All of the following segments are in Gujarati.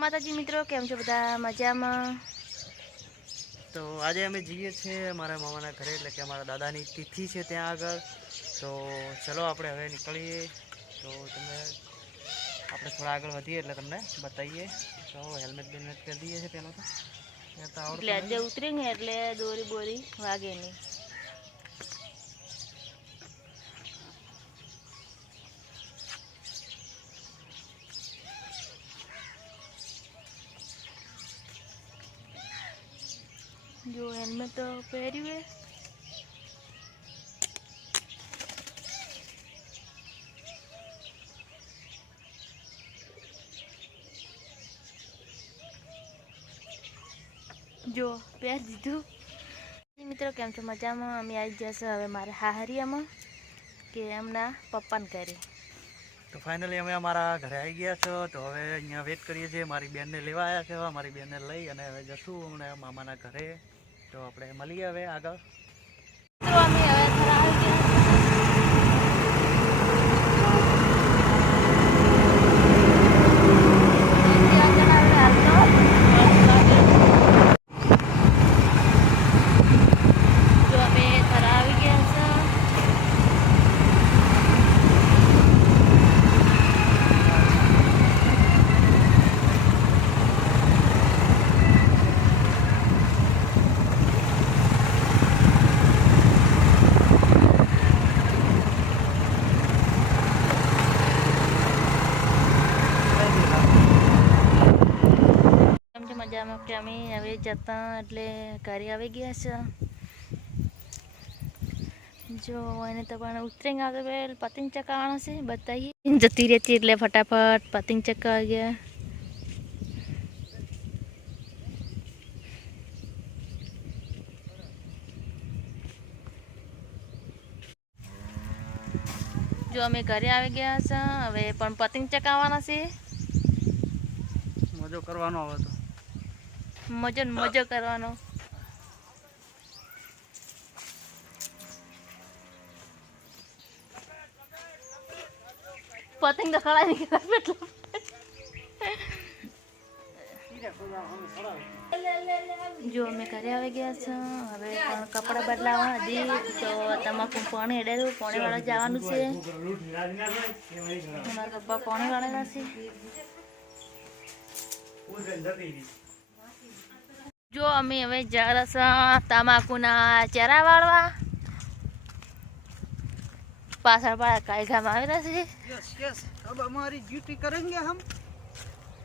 માતાજી મિત્રો કેમ છો બધા? મજામાં? તો આજે અમે જઈએ છીએ મારા મામાના ઘરે એટલે કે અમારા દાદાની તિથિ છે ત્યાં આગળ. તો ચલો આપણે હવે નીકળીએ. તો તમે આપણે થોડા આગળ વધીએ એટલે તમને બતાવીએ. તો હેલ્મેટ બેલમેટ કરી દઈએ છીએ પહેલાં તો. એટલે આજે ઉતરીને એટલે દોરી બોરી વાગે નહીં. જો હેલ્મેટ તો પહેર્યું જો પહેર દીધું. મિત્રો, કેમ છો? મજામાં? અમે આવી જશે હવે મારે હાહરિયામાં, કે એમના પપ્પાને ઘરે. તો ફાઇનલી અમે અમારા ઘરે આવી ગયા છો. તો હવે અહીંયા વેટ કરીએ છીએ. મારી બેનને લેવા આવ્યા છે. મારી બેનને લઈ અને હવે જશું હમણાં મામાના ઘરે. તો આપણે મળીએ હવે આગળ તો અમે હવે થરા આવી ગયા જો અમે થરા આવી ગયા છે કેમ છે મજામાં કે અમે હવે જતા એટલે ઘરે આવી ગયા છે. જો, એને તો પણ ઉતરેંગ આવતો પેલ પતંગ ચકાવવાનો છે, બતાવીએ. જતી રહેતી એટલે ફટાફટ પતંગ ચકાવી ગયા જો, અમે ઘરે આવી ગયા છે, હવે પણ પતંગ ચકાવવાના છે. મજો કરવાનો આવે તો. મજો મજો કરવાનો. પતંગ તો ખડા નહીં ગયા પેટલા. જો અમે ઘરે આવી ગયા છો, હવે પણ કપડાં બદલાવા હતી, તો તમાકુ પોણે હેડેલું પોણે વાળા જવાનું છે. અમારા પપ્પા પોણે વાળેલા છે. જો અમે હવે જરસ તમાકુના ચેરા વાળવા પાછળ પાછળ કાયગામાં આવેલા છે यस यस अब हमारी ड्यूटी करेंगे हम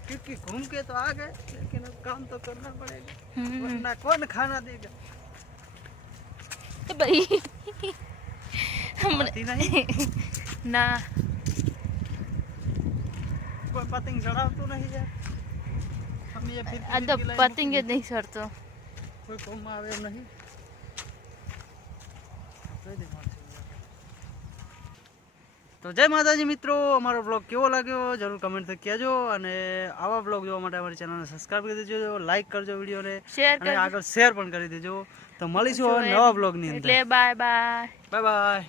क्योंकि घूम के तो आ गए लेकिन अब काम तो करना पड़ेगा હમ. वरना कौन खाना देगा એ ભાઈ હમણાં- आती नहीं ના कोई पतंग चढ़ावतो नहीं यार हम ये फिर આ તો પતંગ જ નહીં સરતો કોઈ કોમમાં આવે એમ નહીં. તો જય માતાજી મિત્રો અમારો બ્લોગ કેવો લાગ્યો જરૂર કમેન્ટ કહેજો અને આવા બ્લોગ જોવા માટે અમારી ચેનલને સબસ્ક્રાઈબ કરી દેજો લાઈક કરજો વિડીયોને અને આગળ શેર પણ કરી દેજો. તો મળીશું હવે નવા બ્લોગની અંદર. Bye bye bye bye